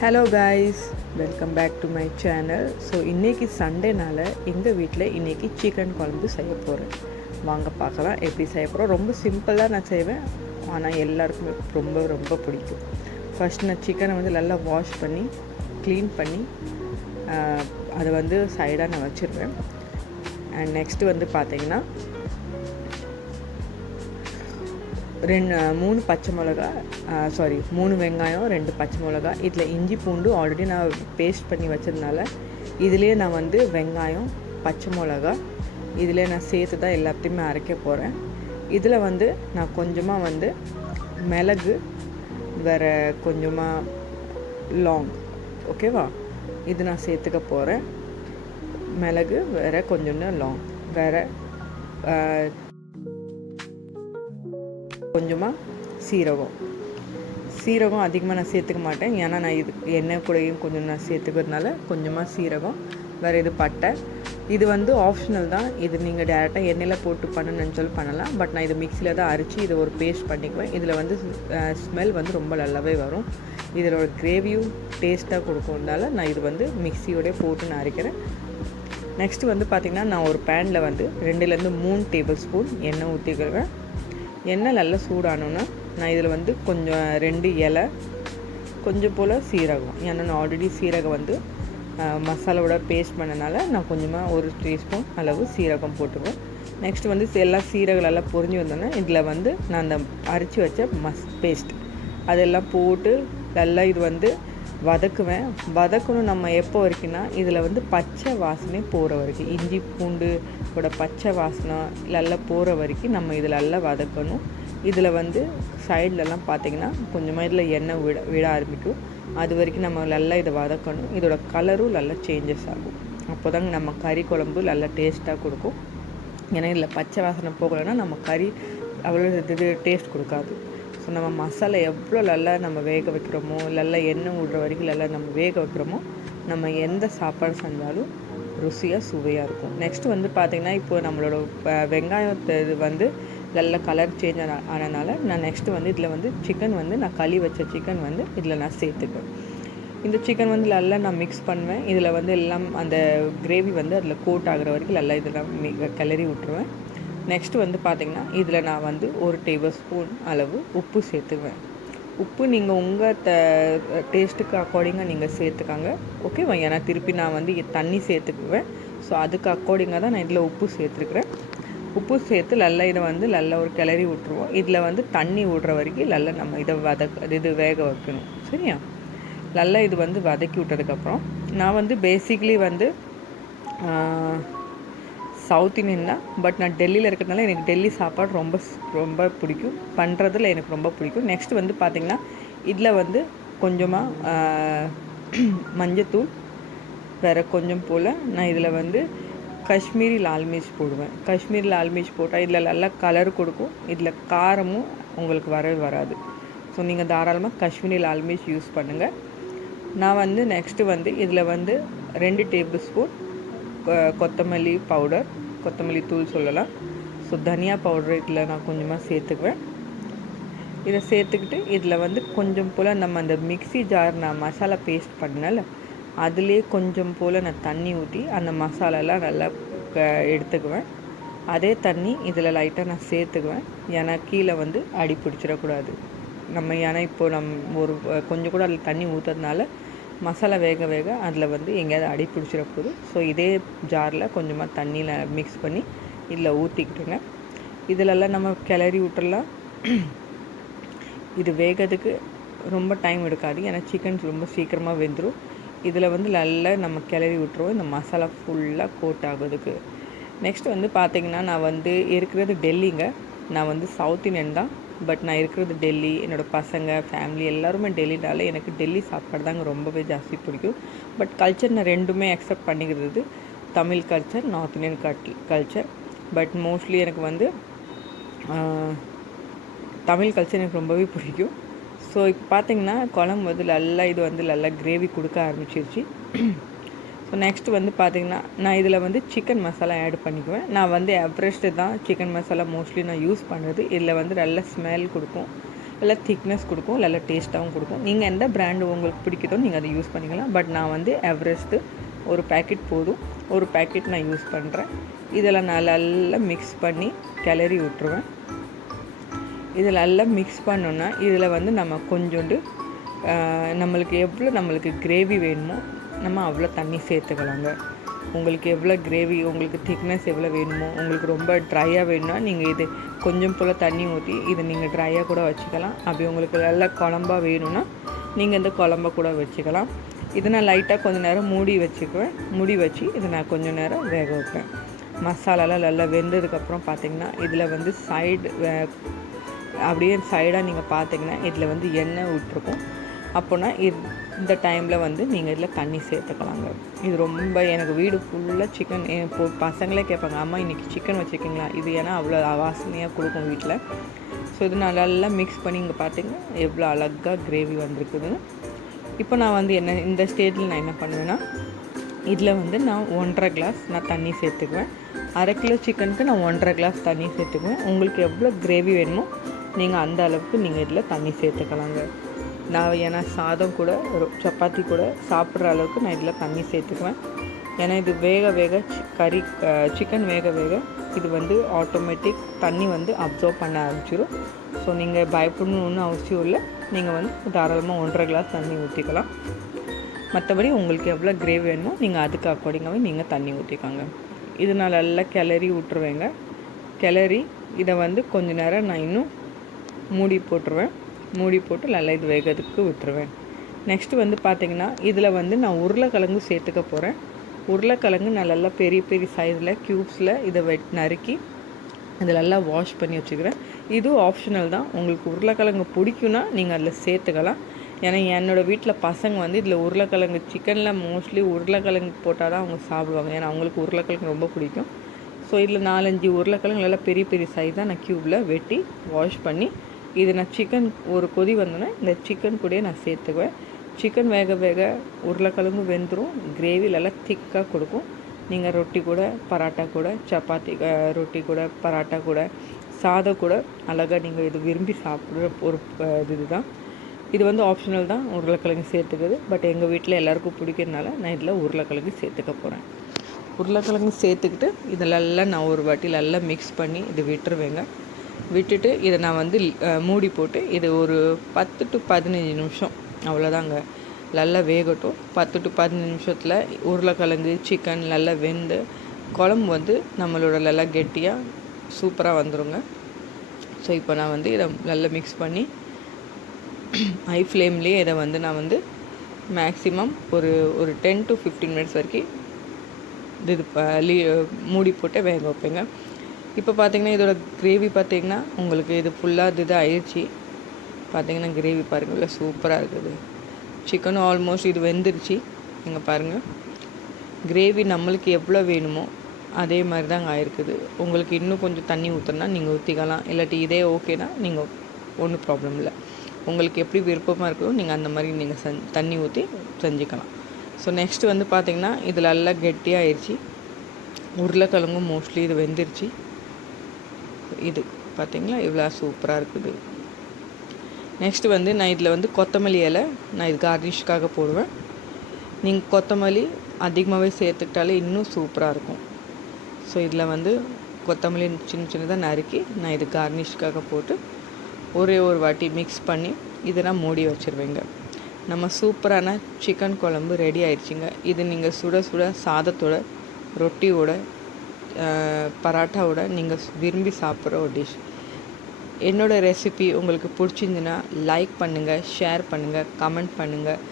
Hello guys, welcome back to my channel. So இன்றைக்கி சண்டேனால் எங்கள் வீட்டில் இன்றைக்கி சிக்கன் குழம்பு செய்ய போகிறேன். வாங்க பார்க்கலாம் எப்படி செய்ய போகிறோம். ரொம்ப சிம்பிளாக நான் செய்வேன், ஆனால் எல்லாருக்குமே ரொம்ப ரொம்ப பிடிக்கும். ஃபஸ்ட் நான் சிக்கனை நல்லா வாஷ் பண்ணி க்ளீன் பண்ணி அதை சைடாக நான் வச்சுருவேன். அண்ட் நெக்ஸ்ட்டு பார்த்திங்கன்னா 3 பச்சை மிளகா, 3 வெங்காயம், 2 பச்சை மிளகா. இதில் இஞ்சி பூண்டு ஆல்ரெடி நான் பேஸ்ட் பண்ணி வச்சதுனால இதிலே நான் வெங்காயம், பச்சை மிளகா இதிலே நான் சேர்த்து தான் எல்லாத்தையுமே அரைக்க போகிறேன். இதில் நான் கொஞ்சமாக மிளகு, வேறு கொஞ்சமாக லாங், ஓகேவா, இது நான் சேர்த்துக்க போகிறேன். மிளகு வேறு கொஞ்சோண்டு லாங், வேறு கொஞ்சமாக சீரகம் அதிகமாக நான் சேர்த்துக்க மாட்டேன், ஏன்னா நான் இது எண்ணெய் கூடயும் கொஞ்சம் நான் சேர்த்துக்கிறதுனால கொஞ்சமாக சீரகம், வேறு இது பட்டை. இது ஆப்ஷனல் தான், இது நீங்கள் டேரெக்டாக எண்ணெயில் போட்டு பண்ணணுன்னு சொல்லி பண்ணலாம். பட் நான் இது மிக்சியில் தான் அரைச்சி இதை ஒரு பேஸ்ட் பண்ணிக்குவேன். இதில் ஸ்மெல் ரொம்ப நல்லாவே வரும். இதில் ஒரு கிரேவியும் டேஸ்ட்டாக கொடுக்கறதுனால நான் இது மிக்சியோடய போட்டு நான் அரைக்கிறேன். நெக்ஸ்ட்டு பார்த்திங்கன்னா நான் ஒரு பேனில் 2-3 டேபிள் ஸ்பூன் எண்ணெய் ஊற்றிக்கிறேன். எண்ணெய் நல்லா சூடானோன்னா நான் இதில் கொஞ்சம் 2 இலை, கொஞ்சம் போல் சீரகம், ஏன்னா நான் ஆல்ரெடி சீரகம் மசாலாவோட பேஸ்ட் பண்ணனால நான் கொஞ்சமாக 1 டீஸ்பூன் அளவு சீரகம் போட்டுக்குவேன். நெக்ஸ்ட்டு எல்லா சீரகம் எல்லாம் பொரிஞ்சு வந்தோன்னே இதில் நான் அந்த அரைச்சி வச்ச பேஸ்ட் அதெல்லாம் போட்டு நல்லா இது வதக்கணும். நம்ம எப்போ வரைக்கும்னா இதில் பச்சை வாசனை போகிற வரைக்கும், இஞ்சி பூண்டோட பச்சை வாசனை நல்லா போகிற வரைக்கும் நம்ம இதில் நல்லா வதக்கணும். இதில் சைட்லலாம் பார்த்திங்கன்னா கொஞ்சமாக இதில் எண்ணெய் விட ஆரம்பிக்கும். அது வரைக்கும் நம்ம நல்லா இதை வதக்கணும். இதோட கலரும் நல்லா சேஞ்சஸ் ஆகும். அப்போ தாங்க நம்ம கறி குழம்பு நல்லா டேஸ்ட்டாக கொடுக்கும். ஏன்னா இதில் பச்சை வாசனை போகலைன்னா நம்ம கறி அவ்வளோ இது டேஸ்ட் கொடுக்காது. ஸோ நம்ம மசாலா எவ்வளோ நல்லா நம்ம வேக வைக்கிறோமோ, நல்லா எண்ணெய் விடுற வரைக்கும் நல்லா நம்ம வேக வைக்கிறோமோ, நம்ம எந்த சாப்பாடு செஞ்சாலும் ருசியாக சுவையாக இருக்கும். நெக்ஸ்ட்டு பார்த்திங்கன்னா இப்போது நம்மளோட வெங்காயத்தை இது நல்லா கலர் சேஞ்ச் ஆனதுனால நான் நெக்ஸ்ட்டு இதில் சிக்கன் நான் களி வச்ச சிக்கன் இதில் நான் சேர்த்துக்குவேன். இந்த சிக்கன் நல்லா நான் மிக்ஸ் பண்ணுவேன். இதில் எல்லாம் அந்த கிரேவி அதில் கோட் ஆகிற வரைக்கும் நல்லா இதெல்லாம் கிளறி விட்டுருவேன். நெக்ஸ்ட்டு பார்த்திங்கன்னா இதில் நான் 1 டேபிள் ஸ்பூன் அளவு உப்பு சேர்த்துக்குவேன். உப்பு நீங்கள் உங்கள் டேஸ்ட்டுக்கு அக்கார்டிங்காக நீங்கள் சேர்த்துக்காங்க, ஓகேவா. ஏன்னா திருப்பி நான் தண்ணி சேர்த்துக்குவேன். ஸோ அதுக்கு அக்கார்டிங்காக தான் நான் இதில் உப்பு சேர்த்துருக்குறேன். உப்பு சேர்த்து நல்லா இதை நல்லா ஒரு கிளறி விட்டுருவோம். இதில் தண்ணி விடுற வரைக்கும் நல்லா நம்ம இதை வேக வைக்கணும், சரியா. நல்லா இது வதக்கி விட்டதுக்கப்புறம் நான் பேசிக்லி சவுத் இந்தியன் தான். பட் நான் டெல்லியில் இருக்கிறதுனால எனக்கு டெல்லி சாப்பாடு ரொம்ப ரொம்ப பிடிக்கும், பண்ணுறதுல எனக்கு ரொம்ப பிடிக்கும். நெக்ஸ்ட்டு பார்த்திங்கன்னா இதில் கொஞ்சமாக மஞ்சத்தூள், வேறு கொஞ்சம் போல் நான் இதில் காஷ்மீரி லால் மிர்ச் போடுவேன். காஷ்மீரி லால் மிர்ச் போட்டால் இதில் நல்லா கலர் கொடுக்கும். இதில் காரமும் உங்களுக்கு வரவே வராது. ஸோ நீங்கள் தாராளமாக காஷ்மீரி லால் மிர்ச் யூஸ் பண்ணுங்கள். நான் நெக்ஸ்ட்டு இதில் 2 டேபிள் ஸ்பூன் கொத்தமல்லி பவுடர், கொத்தமல்லி தூள் சொல்லலாம். ஸோ தனியா பவுடர் இதில் நான் கொஞ்சமாக சேர்த்துக்குவேன். இதை சேர்த்துக்கிட்டு இதில் கொஞ்சம் போல் நம்ம அந்த மிக்ஸி ஜார் நான் மசாலா பேஸ்ட் பண்ணல, அதுலேயே கொஞ்சம் போல் நான் தண்ணி ஊற்றி அந்த மசாலாலாம் நல்லா எடுத்துக்குவேன். அதே தண்ணி இதில் லைட்டாக நான் சேர்த்துக்குவேன், ஏன்னா கீழே அடி பிடிச்சிடக்கூடாது. ஏன்னா இப்போது ஒரு கொஞ்சம் கூட அதில் தண்ணி ஊற்றுறதுனால மசாலா வேக வேக அதில் எங்கேயாவது அடி பிடிச்சிட போகுது. ஸோ இதே ஜாரில் கொஞ்சமாக தண்ணியில் மிக்ஸ் பண்ணி இதில் ஊற்றிக்கிட்டுங்க. இதிலெல்லாம் நம்ம கிளறி விட்டுடலாம். இது வேகிறதுக்கு ரொம்ப டைம் எடுக்காது, ஏன்னா சிக்கன் ரொம்ப சீக்கிரமாக வெந்துடும். இதில் நல்லா நம்ம கிளறி விட்டுருவோம் இந்த மசாலா ஃபுல்லாக கோட் ஆகுறதுக்கு. நெக்ஸ்ட் பார்த்திங்கன்னா நான் இருக்கிறது டெல்லிங்க. நான் சவுத் இந்தியன் தான், பட் நான் இருக்கிறது டெல்லி. என்னோடய பசங்க ஃபேமிலி எல்லாருமே டெல்லினால எனக்கு டெல்லி சாப்பாடு தாங்க ரொம்பவே ஜாஸ்தி பிடிக்கும். பட் கல்ச்சர் நான் ரெண்டுமே அக்செப்ட் பண்ணிக்கிறது, Tamil culture, north Indian culture. But mostly எனக்கு தமிழ் கல்ச்சர் எனக்கு ரொம்பவே பிடிக்கும். ஸோ இப்போ பார்த்திங்கன்னா குழம்பு நல்லா இது நல்லா கிரேவி கொடுக்க ஆரம்பிச்சிருச்சு. ஸோ நெக்ஸ்ட்டு பார்த்திங்கன்னா நான் இதில் சிக்கன் மசாலா ஆட் பண்ணிக்குவேன். நான் எவரெஸ்ட்டு தான் சிக்கன் மசாலா மோஸ்ட்லி நான் யூஸ் பண்ணுறது. இதில் நல்ல ஸ்மெல் கொடுக்கும். நல்லா திக்னஸ் கொடுக்கும், நல்லா டேஸ்ட்டாகவும் கொடுக்கும். நீங்கள் எந்த பிராண்டு உங்களுக்கு பிடிக்குதோ நீங்கள் அதை யூஸ் பண்ணிக்கலாம். பட் நான் வந்து எவரெஸ்ட்டு ஒரு பேக்கெட் போதும், ஒரு பேக்கெட் நான் யூஸ் பண்ணுறேன். இதில் நான் நல்லா மிக்ஸ் பண்ணி கிளறி விட்டுருவேன். இதில் நல்லா மிக்ஸ் பண்ணோன்னா இதில் வந்து நம்ம கொஞ்சோண்டு நம்மளுக்கு கிரேவி வேணுமோ நம்ம அவ்வளோ தண்ணி சேர்த்துக்கலாங்க. உங்களுக்கு எவ்வளோ கிரேவி, உங்களுக்கு திக்னஸ் எவ்வளோ வேணுமோ, உங்களுக்கு ரொம்ப ட்ரையாக வேணும்னா நீங்கள் இது கொஞ்சம் போல் தண்ணி ஊற்றி இதை நீங்கள் ட்ரையாக கூட வச்சுக்கலாம். அப்படி உங்களுக்கு நல்லா குழம்பாக வேணும்னா நீங்கள் இந்த குழம்ப கூட வச்சுக்கலாம். இதை நான் லைட்டாக கொஞ்சம் நேரம் மூடி வச்சுக்குவேன். மூடி வச்சு இதை நான் கொஞ்சம் நேரம் வேக வைப்பேன். மசாலாலாம் நல்லா வெந்ததுக்கப்புறம் பார்த்திங்கன்னா இதில் வந்து அப்படியே சைடாக நீங்கள் பார்த்தீங்கன்னா இதில் வந்து எண்ணெய் விட்டுருக்கும். அப்போனா இந்த டைமில் வந்து நீங்கள் இதில் தண்ணி சேர்த்துக்கலாங்க. இது ரொம்ப எனக்கு வீடு ஃபுல்லாக சிக்கன் பசங்களே கேட்பாங்க, அம்மா இன்றைக்கி சிக்கன் வச்சுருக்கீங்களா? இது ஏன்னா அவ்வளோ வாசனையாக கொடுக்கும் வீட்டில். ஸோ இது நான் நல்லா மிக்ஸ் பண்ணி இங்கே பார்த்தீங்கன்னா எவ்வளோ அழகாக கிரேவி வந்திருக்குதுன்னு. இப்போ நான் வந்து இந்த ஸ்டேஜில் நான் என்ன பண்ணுவேன்னா இதில் வந்து நான் 1.5 கிளாஸ் நான் தண்ணி சேர்த்துக்குவேன். 1/2 கிலோ சிக்கனுக்கு நான் 1.5 கிளாஸ் தண்ணி சேர்த்துக்குவேன். உங்களுக்கு எவ்வளோ கிரேவி வேணுமோ நீங்கள் அந்த அளவுக்கு நீங்கள் இதில் தண்ணி சேர்த்துக்கலாங்க. நான் ஏன்னா சாதம் கூட ஒரு சப்பாத்தி கூட சாப்பிட்ற அளவுக்கு நான் இதில் தண்ணி சேர்த்துக்குவேன். ஏன்னா இது வேக சிக்கன் வேக இது வந்து ஆட்டோமேட்டிக் தண்ணி வந்து அப்சர்வ் பண்ண ஆரம்பிச்சிடும். ஸோ நீங்கள் பயப்படணுன்னு அவசியம் இல்லை. நீங்கள் வந்து தாராளமாக 1.5 கிளாஸ் தண்ணி ஊற்றிக்கலாம். மற்றபடி உங்களுக்கு எவ்வளோ கிரேவி வேணுமோ நீங்கள் அதுக்கு அக்கார்டிங்காகவே நீங்கள் தண்ணி ஊற்றிக்காங்க. இது நான் நல்லா கிளறி விட்டுருவேங்க. கிளறி இதை வந்து கொஞ்ச நேரம் நான் இன்னும் மூடி போட்டுருவேன். மூடி போட்டு நல்லா இது வேகிறதுக்கு விட்டுருவேன். நெக்ஸ்ட்டு வந்து பார்த்திங்கன்னா இதில் வந்து நான் உருளைக்கிழங்கு சேர்த்துக்க போகிறேன். உருளைக்கிழங்கு நான் நல்லா பெரிய பெரிய சைஸில் க்யூப்ஸில் இதை நறுக்கி இதில் நல்லா வாஷ் பண்ணி வச்சுக்கிறேன். இதுவும் ஆப்ஷனல் தான். உங்களுக்கு உருளைக்கிழங்கு பிடிக்குன்னா நீங்கள் அதில் சேர்த்துக்கலாம். ஏன்னா என்னோடய வீட்டில் பசங்க வந்து இதில் உருளைக்கிழங்கு சிக்கனில் மோஸ்ட்லி உருளைக்கிழங்கு போட்டால் தான் அவங்க சாப்பிடுவாங்க. ஏன்னா அவங்களுக்கு உருளைக்கிழங்கு ரொம்ப பிடிக்கும். ஸோ இதில் 4-5 உருளைக்கிழங்கு நல்லா பெரிய பெரிய சைஸ் தான் நான் க்யூப்பில் வெட்டி வாஷ் பண்ணி இது நான் சிக்கன் ஒரு கொதி வந்தோன்னே இந்த சிக்கன் கூடயே நான் சேர்த்துக்குவேன். சிக்கன் வேக உருளைக்கிழங்கு வெந்துடும். கிரேவி நல்லா திக்காக கொடுக்கும். நீங்கள் ரொட்டி கூட, பராட்டா கூட, சப்பாத்தி ரொட்டி கூட, பராட்டா கூட, சாதம் கூட அழகாக நீங்கள் இது விரும்பி சாப்பிட்ற ஒரு இதுதான். இது வந்து ஆப்ஷனல் தான் உருளைக்கிழங்கு சேர்த்துக்குது. பட் எங்கள் வீட்டில் எல்லாேருக்கும் பிடிக்கிறதுனால நான் இதில் உருளைக்கிழங்கு சேர்த்துக்க போகிறேன். உருளைக்கிழங்கு சேர்த்துக்கிட்டு இதெல்லாம் நான் ஒரு வாட்டி நல்லா மிக்ஸ் பண்ணி இது விட்டுருவேங்க. விட்டுட்டு இதை நான் வந்து மூடி போட்டு இது ஒரு 10 to 15 நிமிஷம் அவ்வளோதாங்க. நல்லா வேகட்டும். 10 to 15 நிமிஷத்தில் உருளைக்கிழங்கு சிக்கன் நல்லா வெந்து குழம்பு வந்து நம்மளோட நல்லா கெட்டியாக சூப்பராக வந்துடுங்க. ஸோ இப்போ நான் வந்து இதை நல்லா மிக்ஸ் பண்ணி ஹை ஃப்ளேம்லேயே இதை வந்து நான் வந்து மேக்ஸிமம் ஒரு 10 to 15 மினிட்ஸ் வரைக்கும் இது மூடி போட்டு வேக வைப்பேங்க. இப்போ பார்த்திங்கன்னா இதோட கிரேவி பார்த்திங்கன்னா உங்களுக்கு இது ஃபுல்லாக இது ஆயிடுச்சு. பார்த்திங்கன்னா கிரேவி பாருங்கள் இல்லை சூப்பராக இருக்குது. சிக்கனும் ஆல்மோஸ்ட் இது வெந்துருச்சு. நீங்கள் பாருங்கள் கிரேவி நம்மளுக்கு எவ்வளோ வேணுமோ அதே மாதிரி தாங்க ஆயிருக்குது. உங்களுக்கு இன்னும் கொஞ்சம் தண்ணி ஊற்றுனா நீங்கள் ஊற்றிக்கலாம். இல்லாட்டி இதே ஓகேனா நீங்கள் ஒன்றும் ப்ராப்ளம் இல்லை. உங்களுக்கு எப்படி விருப்பமாக இருக்கோ நீங்கள் அந்த மாதிரி நீங்கள் தண்ணி ஊற்றி செஞ்சுக்கலாம். ஸோ நெக்ஸ்ட்டு வந்து பார்த்திங்கன்னா இதில் நல்லா கெட்டியாக ஆயிடுச்சு. உருளைக்கிழங்கும் மோஸ்ட்லி இது வெந்துருச்சு. இது பார்த்திங்களா இவ்வளோ சூப்பராக இருக்குது. நெக்ஸ்ட்டு வந்து நான் இதில் வந்து கொத்தமல்லி இலை நான் இது கார்னிஷ்காக போடுவேன். நீங்கள் கொத்தமல்லி அதிகமாகவே சேர்த்துக்கிட்டாலே இன்னும் சூப்பராக இருக்கும். ஸோ இதில் வந்து கொத்தமல்லி சின்னதாக நறுக்கி நான் இது கார்னிஷ்காக போட்டு ஒரே ஒரு வாட்டி மிக்ஸ் பண்ணி இதை நான் மூடி வச்சுருவேங்க. நம்ம சூப்பரான சிக்கன் குழம்பு ரெடி ஆயிடுச்சுங்க. இது நீங்கள் சுட சுட சாதத்தோட, ரொட்டியோட, பராட்டாவோட நீங்கள் விரும்பி சாப்பிட்ற ஒரு டிஷ். என்னோடய ரெசிபி உங்களுக்கு பிடிச்சிருந்துன்னா லைக் பண்ணுங்கள், ஷேர் பண்ணுங்கள், கமெண்ட் பண்ணுங்கள்.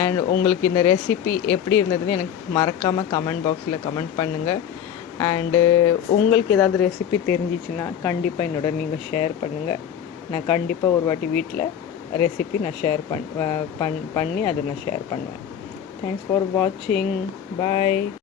அண்ட் உங்களுக்கு இந்த ரெசிபி எப்படி இருந்ததுன்னு எனக்கு மறக்காமல் கமெண்ட் பாக்ஸில் கமெண்ட் பண்ணுங்கள். அண்டு உங்களுக்கு ஏதாவது ரெசிபி தெரிஞ்சிச்சுன்னா கண்டிப்பாக என்னோட நீங்கள் ஷேர் பண்ணுங்கள். நான் கண்டிப்பாக ஒரு வாட்டி வீட்டில் ரெசிபி நான் ஷேர் பண்ணி அதை நான் ஷேர் பண்ணுவேன். தேங்க்ஸ் ஃபார் வாட்சிங். பாய்.